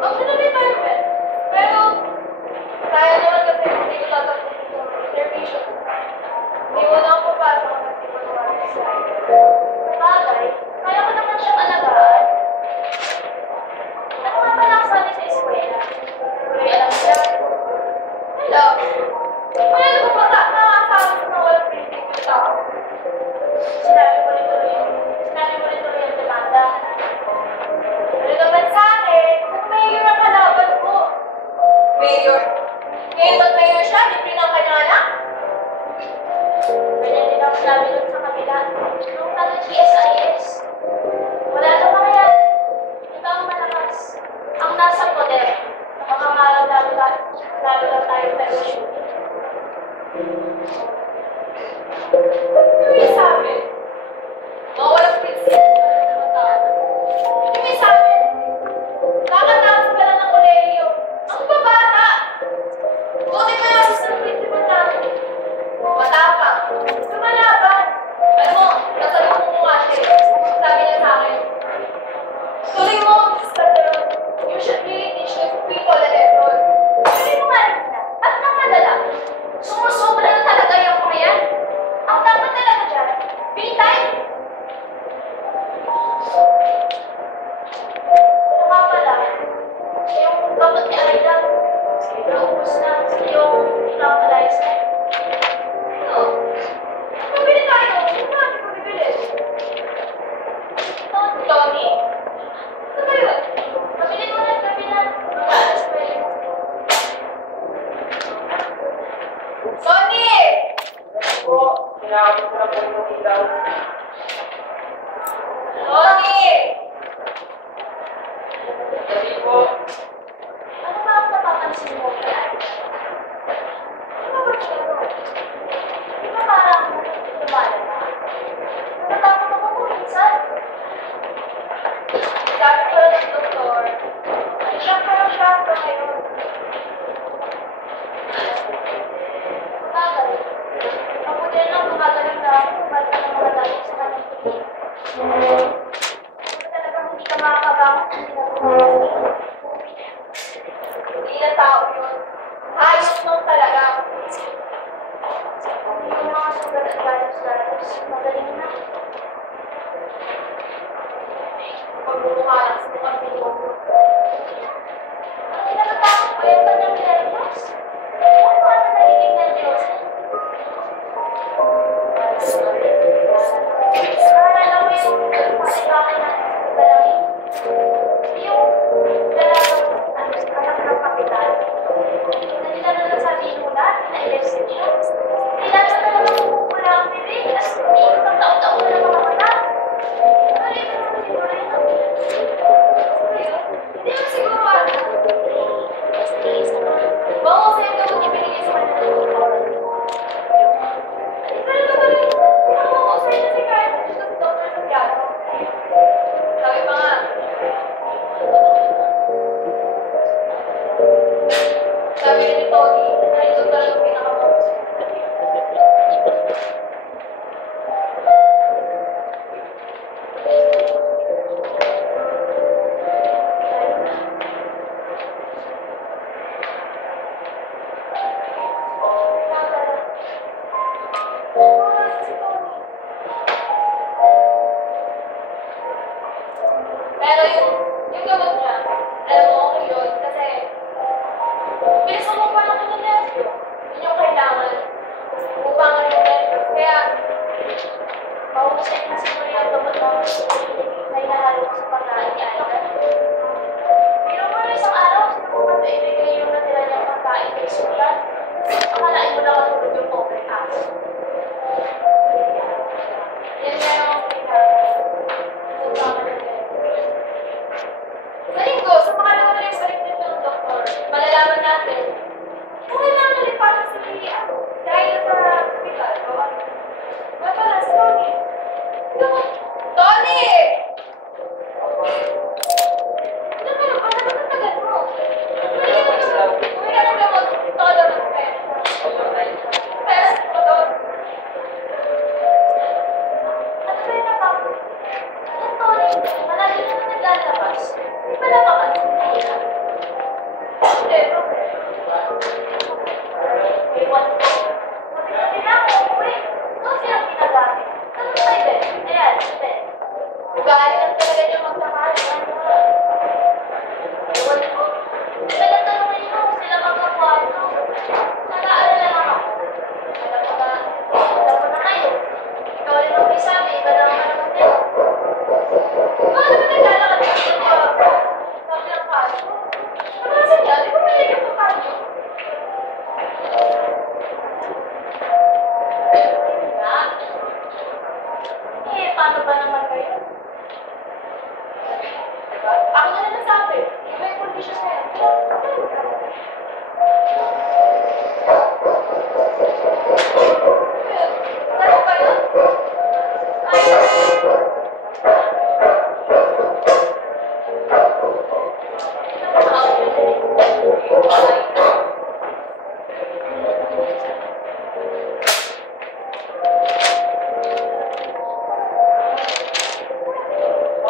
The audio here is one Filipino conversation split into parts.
Optional environment. Pero, kaya naman kasi hindi ko tatanggapin yung reservation. Hindi mo na ako papasok kung hindi mo naman sa bagay. Kaya ko naman siyang alagaan. Ano nga pala kasali sa eskwela? Tuloy alam siya. Hello? Kaya ko ba nakakasama sa mga walang pinipigil tao? Sinabi mo rin tuloy yung demanda. Ano naman sa akin, kung mayor ang kalaban ko. Mayor? Ngayon ba't mayor siya? Libre ng kanya anak? Ganyan din ang sabi doon sa kanila. Nung taga-GSIS. Wala na mga yan. Ito ang malakas. Ang nasa poder. Nakakangalaw lalo lang tayo permission. Yung may sabi, mga walang prinsip na mga tao. Yung may sabi, kakatapos ka lang ng kolehiyo. Ang babata! Buti pa yung assistant principal natin. Matapang. Lumalaban. Alam mo, nasabi mo nga siya. Sabi niya sa akin, tuloy mo, you should really teach these people a lesson. Tuloy mo nga rin na. At nang madala, sumusobra na talaga yung mga yan. Ang dapat talaga dyan, be time. Ito nga pala, yung gamot ni Aida, naubos na yung pinapalize na. Ano? Mabili tayo. Ano natin mabibili? Tony? Ano ba yun? Mabili mo na gabi na. Alas pa yun. Tony! Po, kailangan ko na po yung ilaw. Tony! Dali po. Ano ba ang napapansin mo kay Aida? Ano ba ito? Di ba parang lumalala? Natatakot ako kung minsan. Sabi ko lang ng doktor, ay shock ka ngayon. Magagal. Mabuti lang gumagaling na ako, bumalik ng mga dahil sa kanyang tingin. Talagang hindi ka makakabangon kung hindi na bumakas. Hindi na tao yun. Hayop nung talaga. Yung mga sugat at galos-galos, magaling na. Pagmumukha lang sa mukhang binuho. Ang kinakatakot ko yung kanyang nervous. Ano ba na nagiging nervous? Naalala mo yung pasipakay natin sa Ibalangin? Yung dalagang anak ng kapital. Nandito na lang sa Binuna, na-elected siya. Kailan na naman kumukula ang bibig at iikot ang taon-taon na mga mata. Ano yun naman siguro yun? Hindi mo siguro ano. Bango sa yung gamot ibinigay sa kanila ng katawan. Pero naman yung bango sa inyo si Kyle dito sa Dr. Santiago. Sabi pa nga, sabi ni Tony, na ito talaga pinakabango. Pero yung gamot niya, alam mo okay yun, kasi bilis mo pa ng nervyo. Yun yung kailangan upang rin. Kaya, mahusay na siguro yung gamot mo na inahalo ko sa pagkain ni Aida. Pero mo na isang araw, sino mo ba ito ibigay yung natira niyang pagkain kay Sulan? Akalain mo lang katulog yung cover ass. Yan nga yung sa linggo, sa pangalawa na yung balik nito ng doktor, malalaman natin kung kailangan na lipasan si dahil sa hospital. Wala pala, si Tony. Tony! Ano ba? Ano ba ang tagal mo? Uwi ka ng gamot. Ito ka daw ng pera. Pera sa doktor. Ano ba yung napapos? Ang Tony, malagi na naglalabas. Di ba napapansin na yan?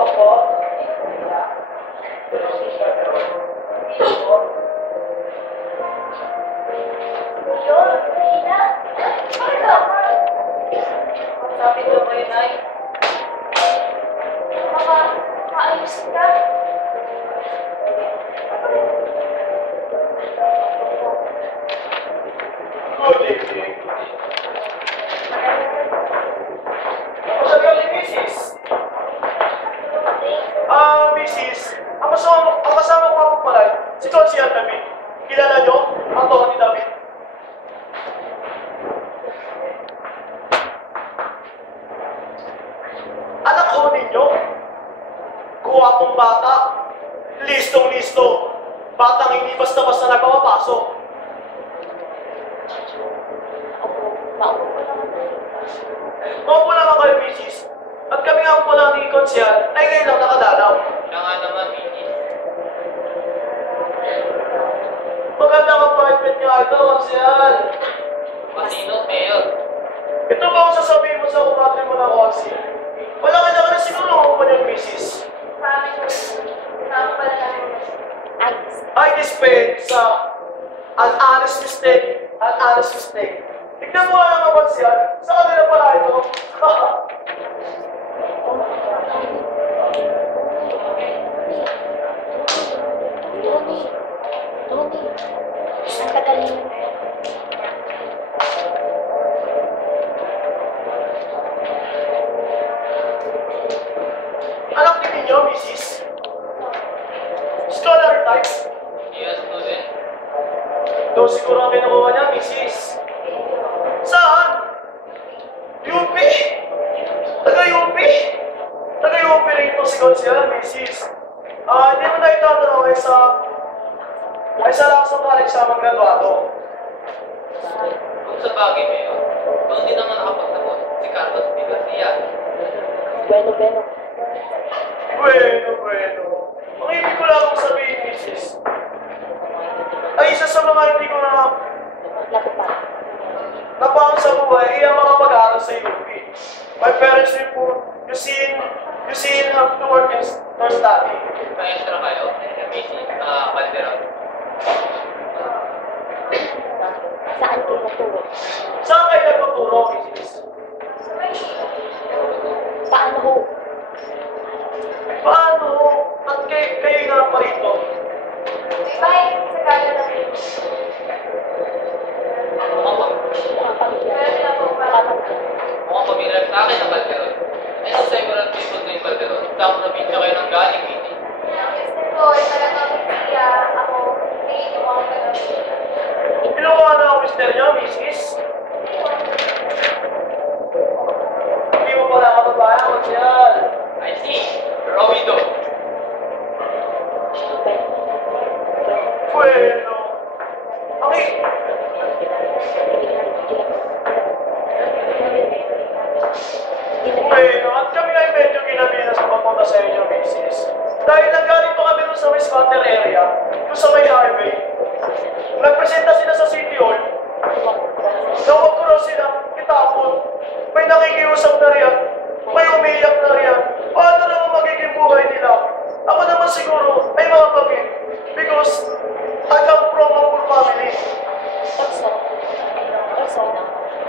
Opo. Yun, Ina. Bakit ako? Sabi ko kay Nay. Maayos ka. Good evening. Masagal ni Mrs. Mrs. Ang kasama ko nga po pala, si Consian David. Kilala nyo? Ang Tony David. Anak ko ninyo. Guwapong bata. Listong-listo. Batang hindi basta-basta nagpapapasok. Maupo lang ako kayo, Mrs. At kami nga po lang ni Consian ay ngayon lang nakadalaw. Siya nga naman, Mrs. Magandang appointment niya ito, Consian. Masino, Mayor? Ito ba ang sasabihin mo sa kumate mo na Consi? Wala ka na siguro ako pa niyan, Mrs. Tama pala namin. I dispensa an honest mistake. An honest mistake. Tignan mo nga naman, Consian. Sa kanila pala ito. Tony. Ang kagaling. Anak din ninyo, Mrs. Scholar type. Yes, student. Ito siguro ang kinukuha niya, Mrs. Saan? UP? Taga-UP? Taga-UP rin ito si Consian, Mrs. Hindi mo na itatanong ay sa Lacson College sa mga graduado. Kung sa bagay, Mayor, doon din naman nakapagtapos si Carlos P. Garcia. Bueno. Bueno. Ang ibig ko lang sabihin, Mrs. Ay isa sa mga hindi ko na napang sa buhay, iya makapag-aaral sa UP. My parents will put, you see have to work and study. Pa-extra kayo, Mrs. Calderon. Saan kayo natulog? Saan kayo nagtuturo, Mrs.? Paano ho? Paano? At kayo nga pa rito? Bye, sa kanya na rin. Mukhang pamilyar sa akin ang Calderon. Ay, sa several people to yung Calderon. Sa probinsya kayo ng galing, Mrs. Ko, talagang siya, ako, hindi ko ang kagaling. Kinukuha na ang mister niyo, Mrs. Hindi mo pala kababayan, Consian. I see. Rowido. Bueno. Okay. Bueno, at kami ay medyo kinabina sa papunta sa inyo, Mrs. Dahil nanggaling pa kami dun sa West Hunter area, dun sa may highway. Nagpresenta sila sa City Hall. Nawag ko raw sila, itapon. May nakikiusap na riyan. May umiiyak na riyan. Paano naman magiging buhay nila? Ako naman siguro ay mga pamilya. Because I come from a poor family.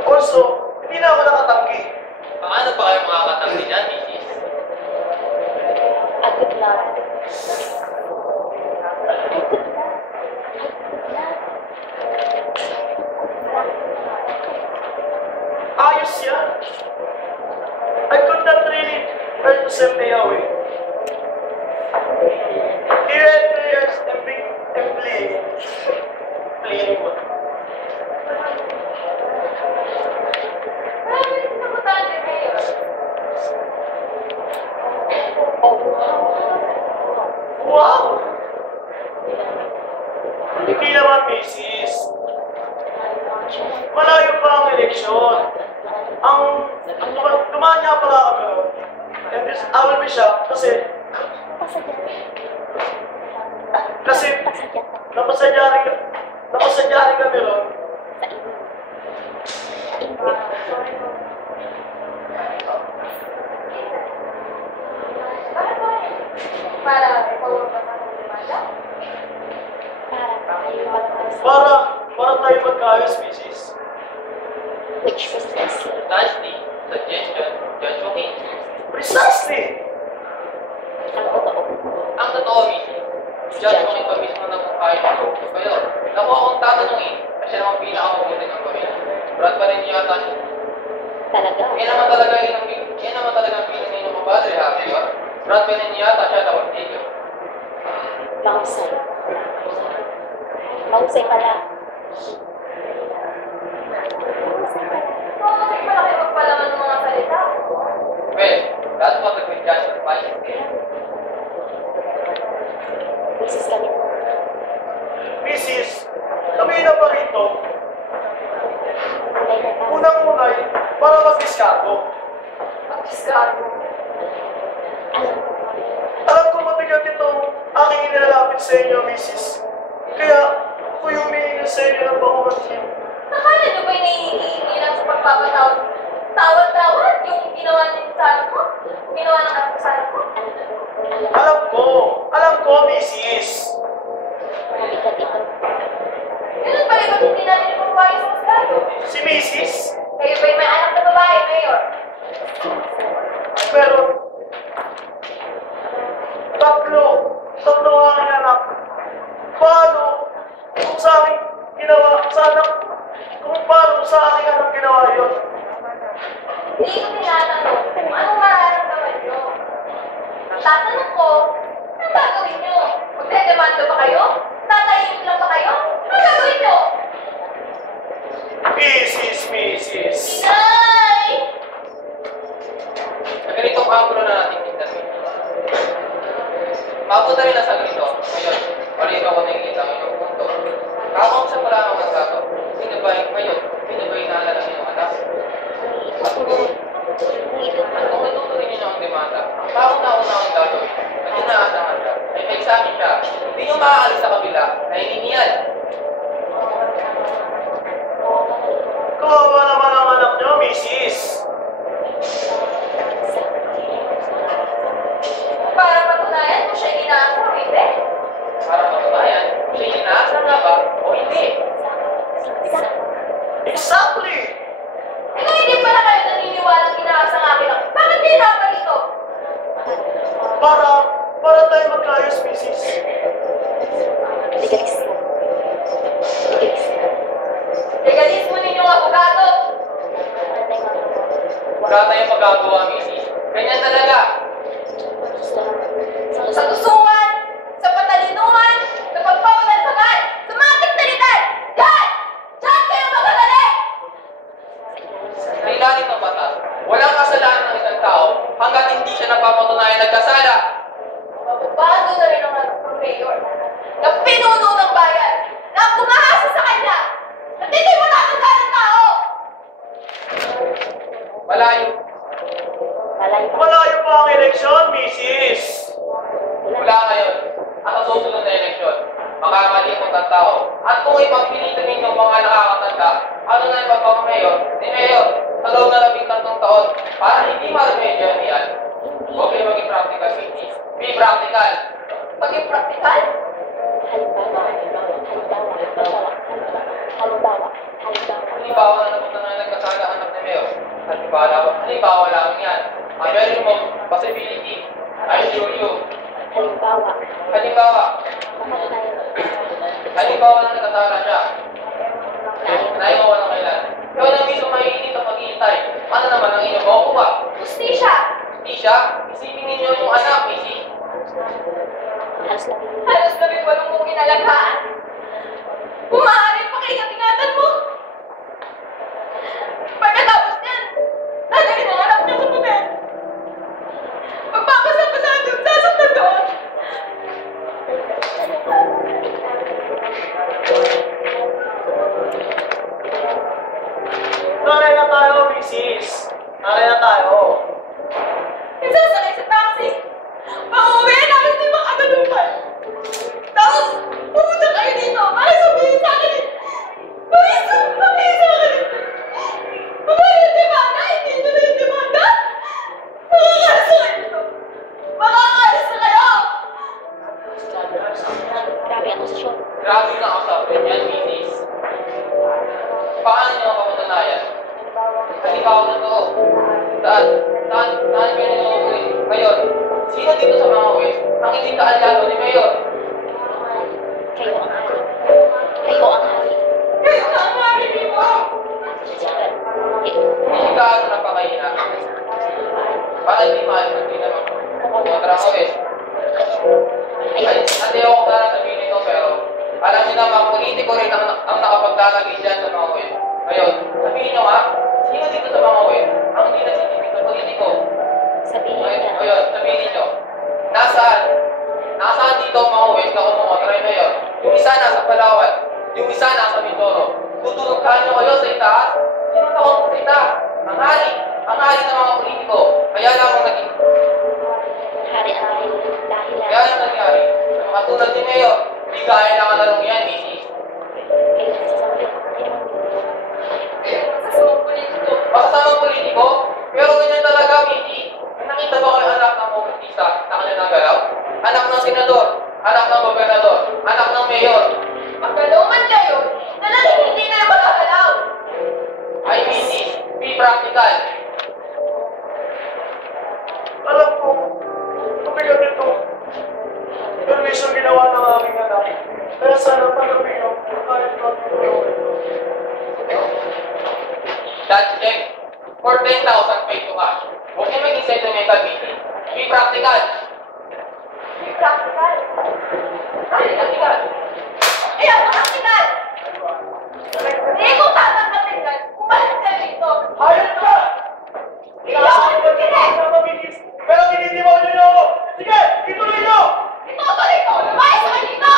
Also, hindi na ako nakatanggi. Paano pa kayo makakatanggi niyan, Mrs.? Agad lang. Ayos yan. I could not really hurt to send me away. Here and players and playing. Playing mo. Marami rin nakutaan ni Mayor. Wow! Hindi naman, Mrs. Malayo pa ang eleksyon. Dumaan niya pala kami. And this, I will be shocked kasi Kasi napasadya rin kami ron. Para ikaw ang demanda? Para tayo magkaayos, Mrs. Which was this? Lastly, suggestion, Judge Joaquin. Precisely! Ang totoo. Ang totoo, Mrs. Judge Joaquin pa mismo na mukhain ko. Pero, naku akong tatanungin, kasi naman pinakamabuti ng pamilya. Brad pa rin niya yata siya. Talaga. Yan naman talaga ang feeling ninyo mga padre, ha? Diba? Brad pa rin niya yata siya tapos dito. Mahusay. Mahusay pala. Oo, kasi malaki magpalaman ng mga salita. Well, that's what the good judge advice is. Misis kami. Mrs. Kami na pa rito. Unang-unay, para mag-diskargo. Pag-discargo. Alam ko matigat itong aking inilalapit sa inyo, Mrs. Kaya, ako yung humihingi sa inyo ng pangunahin. Nakala niyo ba yung naiingi lang sa pagpapatawad? Tawad-tawad yung ginawa niyo sa anak ko? Ginawa ng anak ko sa anak ko? Alam ko, Mrs. Mabigat ito. Ganun pala ba't hindi natin ipapawain sa husgado? Si Mrs. Kayo ba'y may anak na babae, Mayor? Pero, tatlo ang aking anak. Paano kung sa aking ginawa yun? Hindi ko tinatanong kung anong mararamdaman niyo. Ang tatanong ko, anong gagawin niyo? Magdedemanda ba kayo? Tatayin lang ba kayo? Anong gagawin niyo? Mrs. Inay! Sa ganitong angulo na natin tingnan. Mabuta rin na sa ganito. Ngayon, paliba ko nakikita ang iyong punto. Kakong sa pala ang mga gato. Sino ba yung naalala ng iyong anak? At kung natutuloy niyo ang demanda, ang kauna-una ang gagawin at inaasahan siya ay may examen siya. Hindi niyo maaalis sa kabila na hiningian. Kawawa naman ang anak niyo, Mrs. Para patunayan kung siya inaasar o hindi. Para matunayan, siya inaasar nga ba o hindi? Exactly! Eh kung hindi pala kayo naniniwalang inaasar ang akin ako, bakit hindi pa dito? Para tayo magkaayos, Mrs. Legalismo. Legalismo. Legalismo ninyong abogado. Wala tayong magagawa, Mrs. Ganyan talaga. Sa gustuhan, sa patalinuhan, sa pagpapalalpagan, sa mga teknalidad. Yan! Diyan kayo magagaling! Sa ilalim ng batas, walang kasalanan ng isang tao hanggat hindi siya napapatunayan nagkasala. Mababado na rin ang anak ng mayor na pinuno ng bayan na gumahasa sa kanya at hindi mo natanggal ng tao! Malayo. Malayo pa ang eleksyon, Mrs. Mula ngayon, at sa susunod na eleksyon, makakalimot ang tao. At kung ipagpilitan ninyo ang mga nakakatanda, ano na yung pagpapamayor ni Mayor sa loob na 13 taon para hindi maremedyo yan. Huwag kayo maging practical, Mrs. Be practical. Maging praktikal? Halimbawa na napunta na nagkasala anak ni Mayor. Halimbawa lang yan. Ang meron mo, possibility. I show you. Halimbawa na nagkasala siya. Nayo walang kailan. Ikaw na mismo mahihinit ang maghihintay. Ano naman ang inyong makukuha? Justisya! Hindi siya. Isipin ninyo yung anak, Missy. Halos 18 mong inalagaan. Umaaring pakinggan-ingatan mo. Pagkatapos niyan, dadalhin ang anak niya sa putin. Magpapasapasahan yung sasaktan doon. Taray na tayo, Mrs. Taray na tayo. Isasaktan Grabe na kasapin yan, misis. Paano niyo ako matanayan? Hindi ba ako totoo? Saan kayo niluluwi? Ngayon, sino dito sa mga uwi ang hindi kaalyado ni Mayor? Kayo ang hari. Kayo ang hari. Kayo na ang hari dito! Secret. Hindi ka ano napakahina. Para hindi maalis ang naman. Kontra ko eh. Ay, hindi ako para sabihin ito pero alam niyo na mga politiko rin ang nakapaglalagay dyan sa mga uwi. Ngayon, sabihin niyo nga, sino dito sa mga uwi ang hindi nagsisipin sa politiko? Sabihin niya. Ngayon, sabihin niyo, nasaan dito ang mga uwi na kumontra na yun? Yung isa nasa Palawan, yung isa nasa Mindoro. Tutulogkan niyo kayo sa itaas? Sino takot sa itaas? Ang hari ng mga politiko. Kaya lamang naging Hari ang hari. kaya yung nangyari, sa mga tulad ni Mayor, hindi kaya na kalarong yan, misis. Kayo nagsasabi. Sasamang politiko. Masasamang politiko, pero ganyan talaga, misis. Nakita ba kayo anak ng komunista na kanya nagalaw? Anak ng senador, anak ng gobernador, anak ng mayor. Magalaw man kayo, talagang hindi na yung makakalaw. Ay, misis, be practical. Alam ko, mabigat ito. Pero minsan ginawa ng aming anak. Kaya sana patuloy nyo kahit ko at That check for 10,000 peso cash. Huwag niyo maging sentimental, misis. Be practical. May practical. Be practical. Eh, ako practical! Eh, kung tatangkatin yan, kumalik ka dito. Hayop ka! Hindi ako nagpipili! Pero tinitibaw niyo ako! Sige, ituloy niyo! Itutuloy ko! Lumayas ka dito!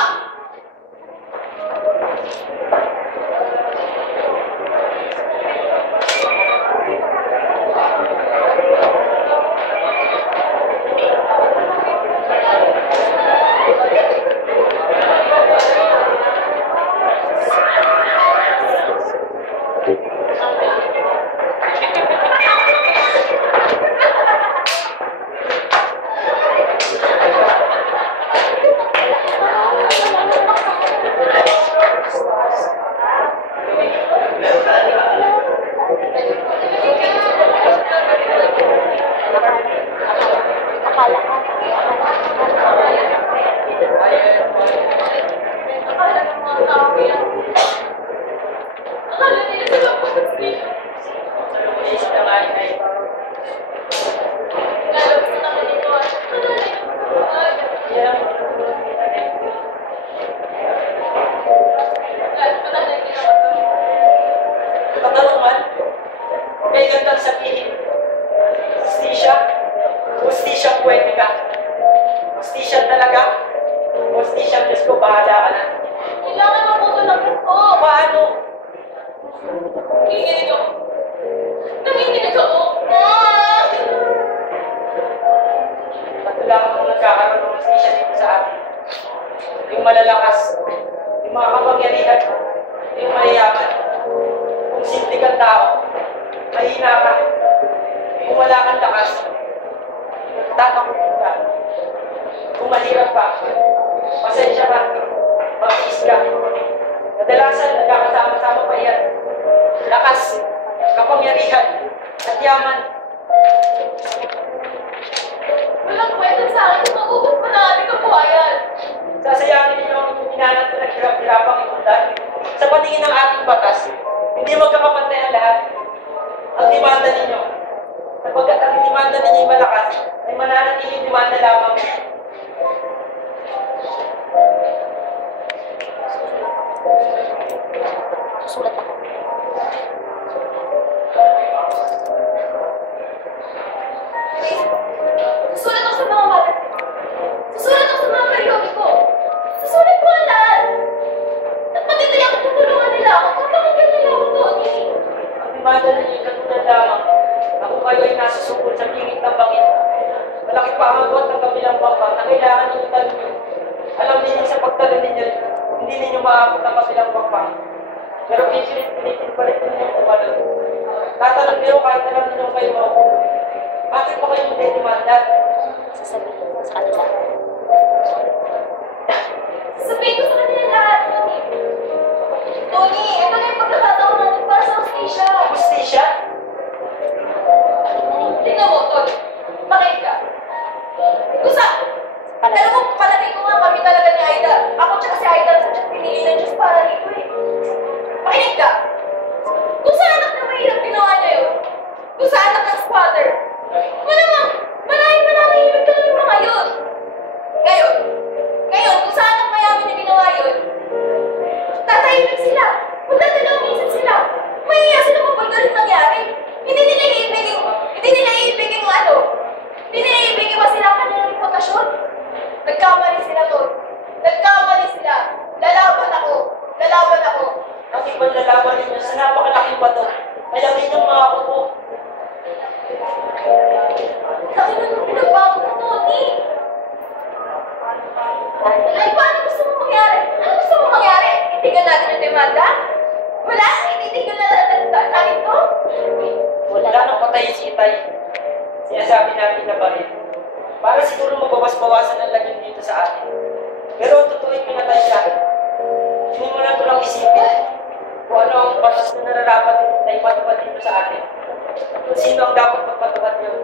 Akala ka. Akala ng mga tao yan. Akala nila sila police. Lalabas na kami dito at Lalo pa na nagkinawa kami. Katanungan, may gandang sabihin, Justisya pwede ka. Justisya talaga. Justisya, Diyos ko, bahala ka na. Kailangan mo po ng ko. Paano? Nanginginig ako. Nanginginig ako. Wala akong nagkakaroon ng justisya dito sa atin. Yung malalakas, yung mga kapangyarihan, yung mayayaman. Kung simple kang tao, mahina ka. Kung wala kang lakas, tatakot ka. Kung mahirap ka, pasensya ka, mag-iis ka. Kadalasan, nagkakasama-sama pa yan. Lakas, kapangyarihan, at yaman. Walang kwenta sa akin kung maubos pa na aming kabuhayan. Sasayangin ninyo ang inanat na naghirap-hirapang ipundan. Sa paningin ng ating batas, hindi magkakapantay ang lahat. Ang demanda ninyo, sapagkat ang demanda ninyo ay malakas, ay mananatiling demanda lamang. Susulat ako. Susulat ako sa mga magazine. Susulat ako sa mga periodiko. Susulat ko ang lahat. At pati ito yung tutulungan nila ako. Kapakinggan nila ako doon. Ang demanda ninyo ay katulad lamang. Ako kayo ay nasa sukol sa pingit ng bangit. Malaki pa ang agot ng kabilang bangka na kailangan ninyo talunyo. Alam ninyo sa pagtalon ninyo, hindi ninyo maabot ang kabilang bangka. Pero pinipilit pa rin ninyo tumalon. Tatalon kayo kahit alam ninyo kayo makukulong. Bakit pa kayo hindi demanda? Sasabihin ko sa kanila. Sabihin ko sa kanila lahat. lalaban ninyo sa napakalaking bato. Alam ninyong mga kuko. Laki na nung pinagbago mo, Tony. Ay, paano gusto mo mangyari? Ano gusto mo mangyari? Itigil natin ang demanda? Wala? Ititigil na natin to? Wala nang patayin si Itay. Sinasabi natin na baril. Para siguro mabawas-bawasan ang lagim dito sa atin. Pero ang totoo yung pinatay siya. Hindi mo lang ito lang isipin kung ano ang batas na nararapat na ipatupad dito sa atin. Kung sino ang dapat magpatupad yun.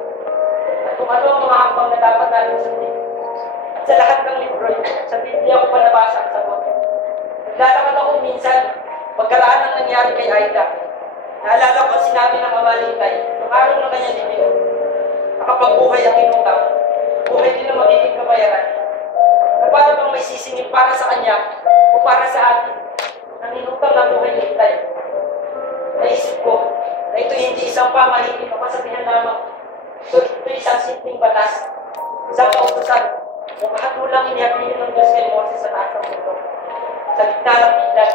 At kung ano ang mga hambang na dapat natin sundin. At sa lahat ng libro, sa Biblia ko palabasa ang sagot. Naglalakad ako minsan, pagkaraan ng nangyari kay Aida. Naalala ko ang sinabi ng Ama ni Itay, nung araw ng kanyang libro. Nakapagbuhay ang inungkang, buhay din na magiging kabayaran. Na para bang may sisingin para sa kanya o para sa atin, ang inungkang na buhay ni Itay. Naisip ko na ito hindi isang pamahiin o kasabihan lamang. Ito isang simpleng batas, isang kautusan, o kahatulang inihabilin ng Diyos kay Moses sa taas ng mundo. Sa gitna ng biglan,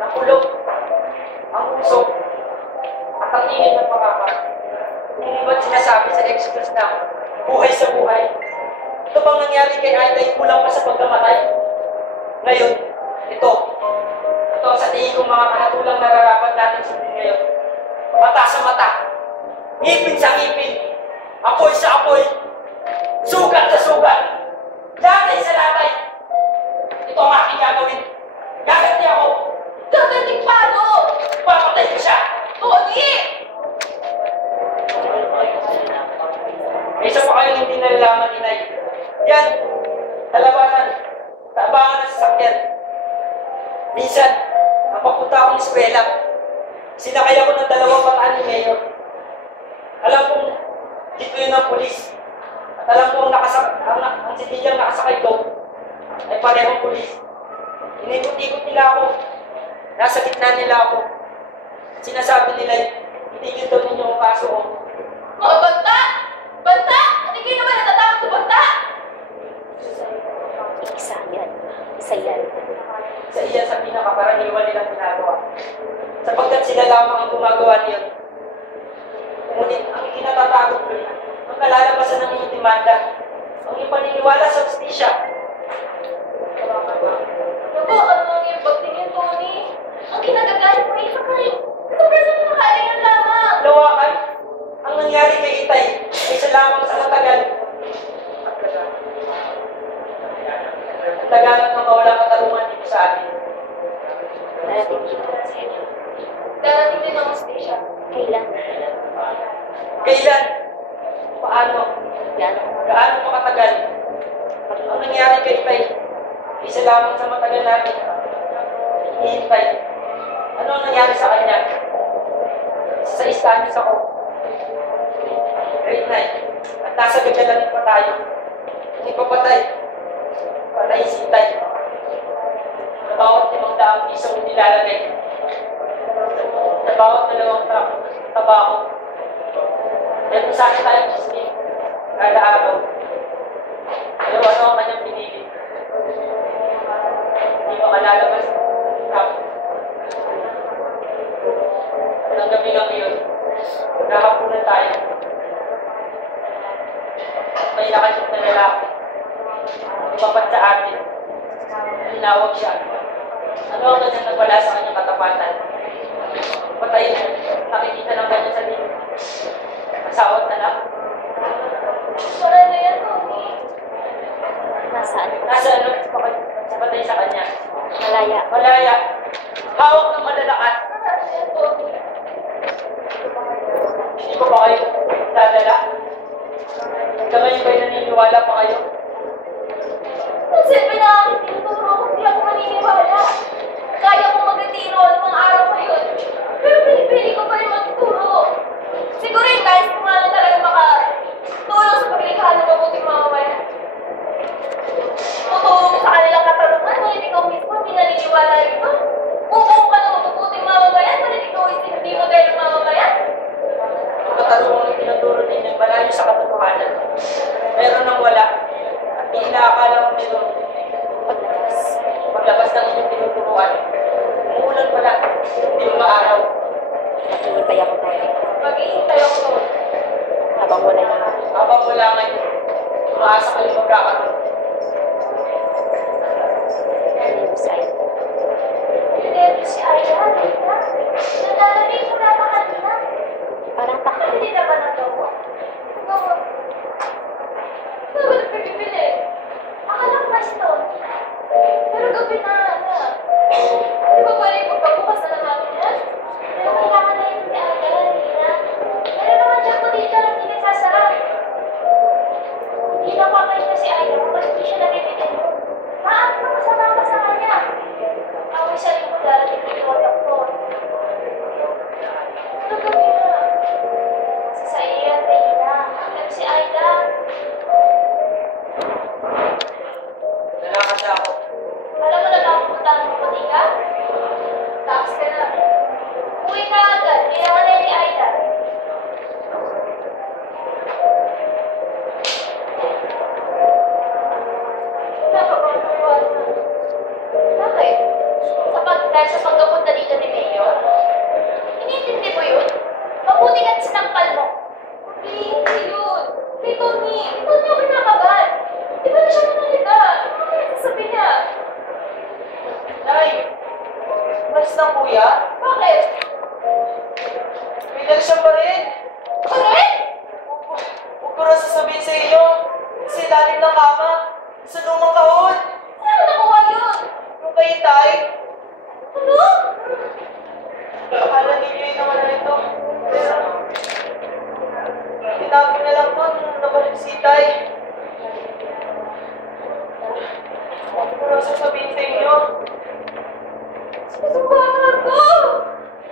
nakulog ang puso at ang ingin ng pakapa. Hindi ba't sinasabi sa Exodus na buhay sa buhay? Ito bang nangyari kay Aida ay kulang pa sa pagkamatay? Ngayon, ito ang sa tingin kong mga kahatulang nararapat natin sundin ngayon. Mata sa mata, ngipin sa ngipin, apoy sa apoy, sugat sa sugat, latay sa latay. Ito ang aking gagawin. Gaganti ako. Gaganti paano? Papatay ko siya. Tony! May isa pa kayong hindi nalalaman, Inay. Yan, talabanan, taabangan ng sasakyan. Minsan, napapunta akong eskwela. Sinakay ako ng 2 bataan ni Mayor. Alam kong dito yun ang pulis. At alam kong ang sitilyang nakasakay ko ay parehong pulis. Inikot-ikot nila ako. Nasa gitna nila ako. Sinasabi nila, itigil daw ninyo ang kaso ko. Mga banta! Banta! Hindi kayo naman natatakot sa banta! Isa yan. Isa yan. Sa iyan sa pinakakaraniwan nilang ginagawa. Sapagkat sila lamang ang gumagawa niyon. Ngunit ang ikinatatakot ko ang kalalabasan ng inyong demanda, ang iyong paniniwala sa justisya. Naku, ano ang iyong pagtingin, Tony? Ang kinagagalit mo isa kayo. Ito person na kailangan lamang. Lawakan, ang nangyari kay Itay ay isa lamang sa matagal. Tagalan ng mawalang katarungan dito sa atin. Darating dito sa inyo. Darating din ang station. Kailan? Kailan? Paano? Yan. Gaano pa katagal? Ang nangyari kay Itay, isa lamang sa matagal natin. Hihintay. Ano ang nangyari sa kanya? Sa istanyos ako. Grade 9. At nasa gagalanin pa tayo. Hindi pa patay. Patay si Itay. Sa bawat 500 pisong nilalagay. Sa bawat 2 truck, tabako. Kaya kung saan tayo chismin, kada araw. Pero ano ang kanyang pinili? Hindi makalalabas. Tapos. At ang gabi lang yun, nakapunan tayo. At may nakasip na lalaki. Ipapat sa atin. Tinawag siya. Ano ang kanyang nagwala sa kanyang katapatan? Patay na. Nakikita ng kanya sa dito. Asawat na lang. Wala na yan, Tony. Nasaan? Nasa ano? Patay sa kanya. Malaya. Malaya. Hawak ng malalakas. Wala na yan, Tony. Hindi ko ba kayo dadala? Kamay ba'y naniniwala pa kayo? Ang silbi na aking tinuturo ko, hindi ako maniniwala. Kaya kong mag-retiro ng mga araw ngayon. Pero pinipili ko pa rin magtuturo. Siguro yung guys ko nga lang talaga makatulong sa paglikha ng mabuting mamamayan. Tutulong sa kanilang katarungan, ngunit ikaw mismo hindi naniniwala rin ba? Kung ka ng mabuting mamamayan, ngunit ikaw hindi model ng mamamayan. Ang katarungan ng tinuturo ninyo malayo sa katotohanan. Meron nang wala. At inaakala mo nito. Paglagas. Pag Dahil sa pagkapunta dito ni Mayor. Iniintindi mo yun? Mabuti ka sinampal mo. Hindi yun. Kay Tony. Tony ako kinakabahan. Di ba na siya nanalita? Sabi niya. Nay, mas na kuya? Bakit? May dala siya pa rin. Bakit? Huwag ko rin sasabihin sa iyo. Sa ilalim ng kama. Sa lumang kahon. Saan mo nakuha yun? Yung kay Tay. Ano? Akala ninyo yung naman na ito. Pero, tinago na lang po nung nabalik si Tay. Huwag ko rin sasabihin sa inyo. Susubukan ko!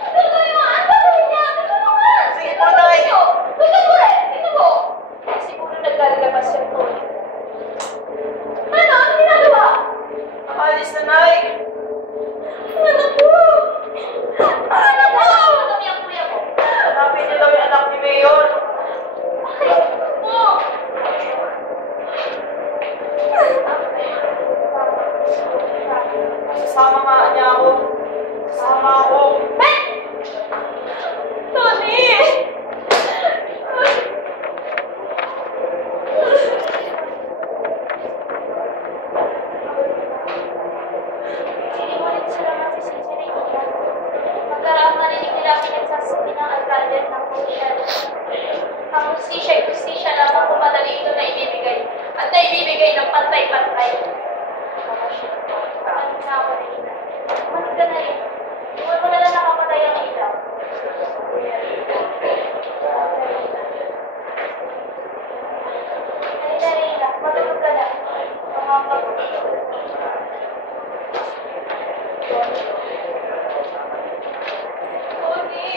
Ano kayo? Ano ba niya? Ano nga? Sige po, Nay. Tingnan mo rin! Tingnan mo! Siguro naglalabas yung Tony. Ano? Ano ginagawa? Nakalis na, Nay. Ano po? Ano po? Ano yung kuya mo? Hanapin niyo daw yung anak ni Mayor. Po! Sasama nga niya ako. Sasama ako. Eh! Tony! Sinimulit sila magsisisirin niya. Magkaraang narinig nila pinagsasabi ng alkalde ng ang hustisya lang ang pumadali ito na ibibigay at na ibibigay ng pantay-pantay. Ano na ako na ina? Manig ka na rin. Huwag mo na lang nakapatay ang ilaw. Halina Reyna, matulog ka na. Pangangapag. Tony!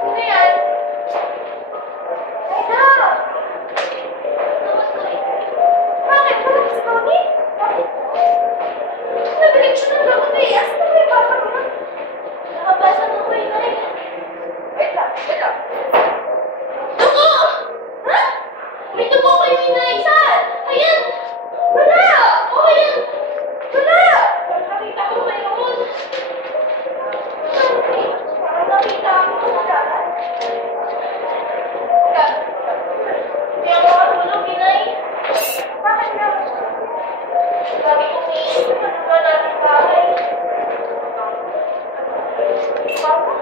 Ano yan? Reyna! Bakit? Bakit si Tony? Bakit? Nabilig siya ng gamot eh. Asa na may papa naman? Nakabasa na ko yun eh. Wait lang, wait lang. Dugo! Ha? May dugo kayo inaisan! Ayan! Wala! O ayan! Wala! Nakita ko kayo. Parang nakita ko wala. Hindi ako makatulog, Inay. Bakit na? Lagi kong iisip, ano ba natin bahay? Papa,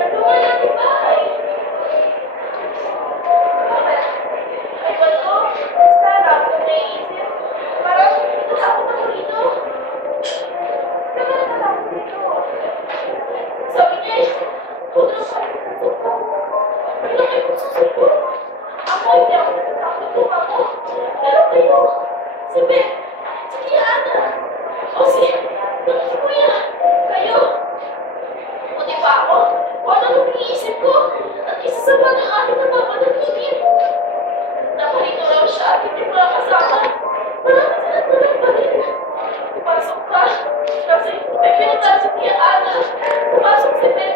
ano ba natin bahay? Bakit? Ay ba ito? Basta lagi kong naiisip. Parang natakot ako dito. Kaya natakot dito. Sabi niya, huwag na sabi ng tuko. May laki kong susuko. Ako hindi ako natatakot kung ako. Pero kayo, si Ben, si Kiana, o si Kuya, kayo. Buti pa ako, wala nang iniisip ko. At isa sa mga aking napapanagigit. Nakalito raw siya at hindi mo lang kasama. Marami silang talampanin. Pasok ka. Kasi may pinunta si Kiana. Pumasok si Ben.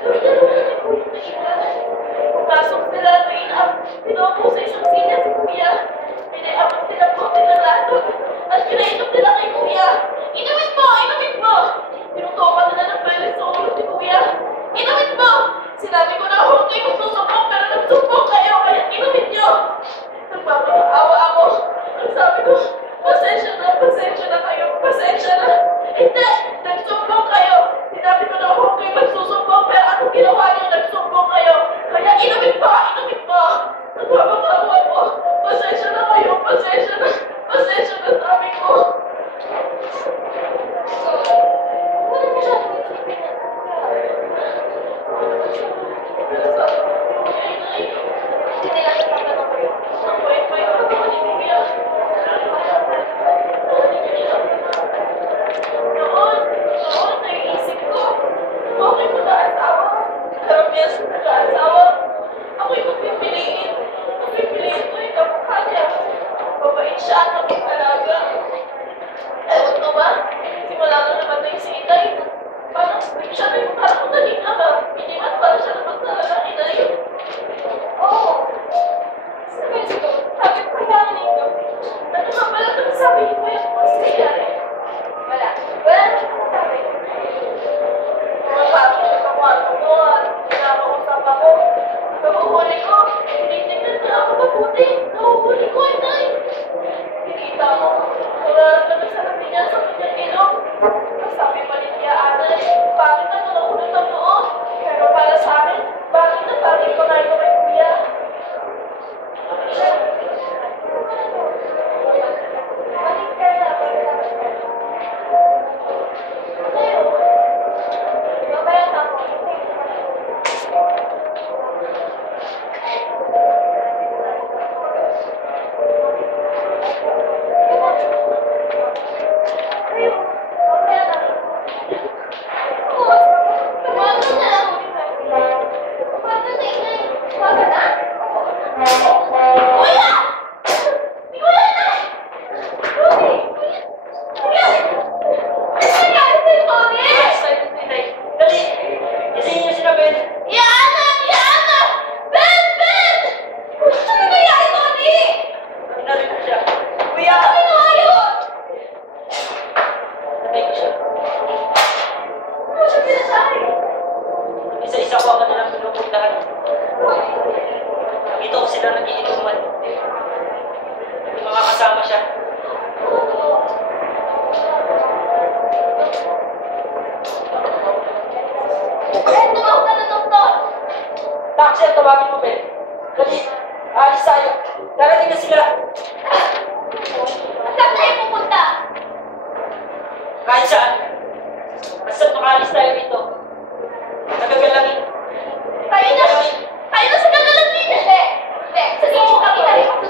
Gawin na naman ni Kuya na ilan. Pumasok sila Reyna. Pinupo sa isang sila si Kuya. Pinaiabot sila po ng lasog. At pinainom nila kay Kuya. Inumin mo! Inumin mo! Pinutukan nila ng pwede sa ulo si Kuya. Inumin mo! Sinabi ko na huwag kayo magsusumbong pero nagsumbong kayo kaya inumin nyo! Nagpapaawa ako.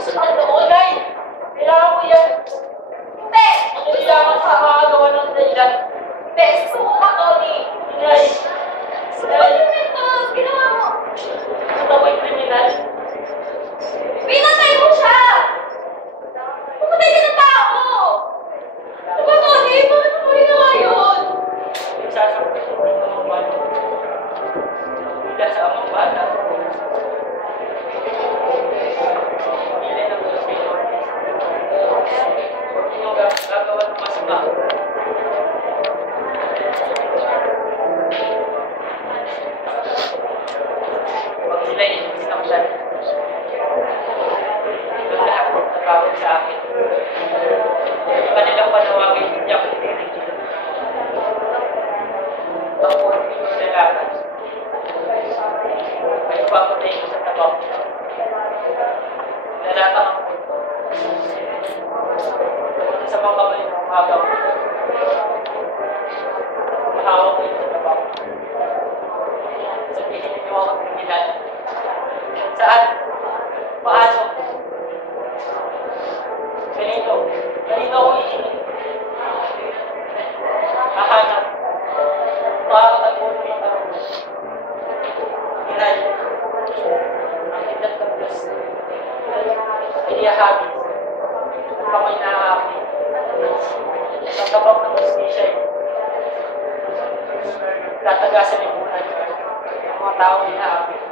kasunod doon. Nay! Kailangan ko yan! Hindi! Kailangan sa makagawa ng dahilan. Hindi! Susuko ka, Tony! Nay! Susuko ito! Ginawa mo! Ito ko'y kriminal. Pinatay mo siya! Pumatay ka ng tao! Diba, Tony? Bakit mo ginawa yun? Sasakit ko rin ng bata. Mula sa amang bata. Pili ng mga pinor. Huwag ninyong gagawa ng masama. Huwag sila sinaktan. Ang lahat ng natawag sa akin. Kanilang panawagin, hindi ako titigil. Ako ang pinulalakan. Ay papatay ko sa tabaw. Nalatang ang punto. Sa mga kamay ng agaw. Mahawak ko sa tabaw. Sabihin niyo ako kriminal. Saan? Paano? Ganito. Ganito ako iinit. Hahanap. Makakatagpunan yung tarong. Hinay. Ang tindat ng Diyos. Iniyahabis. Kamay na hahabi. Sa tabang ng justisya eh. Tatagasan yung buhay. Yung mga taong hinahabis.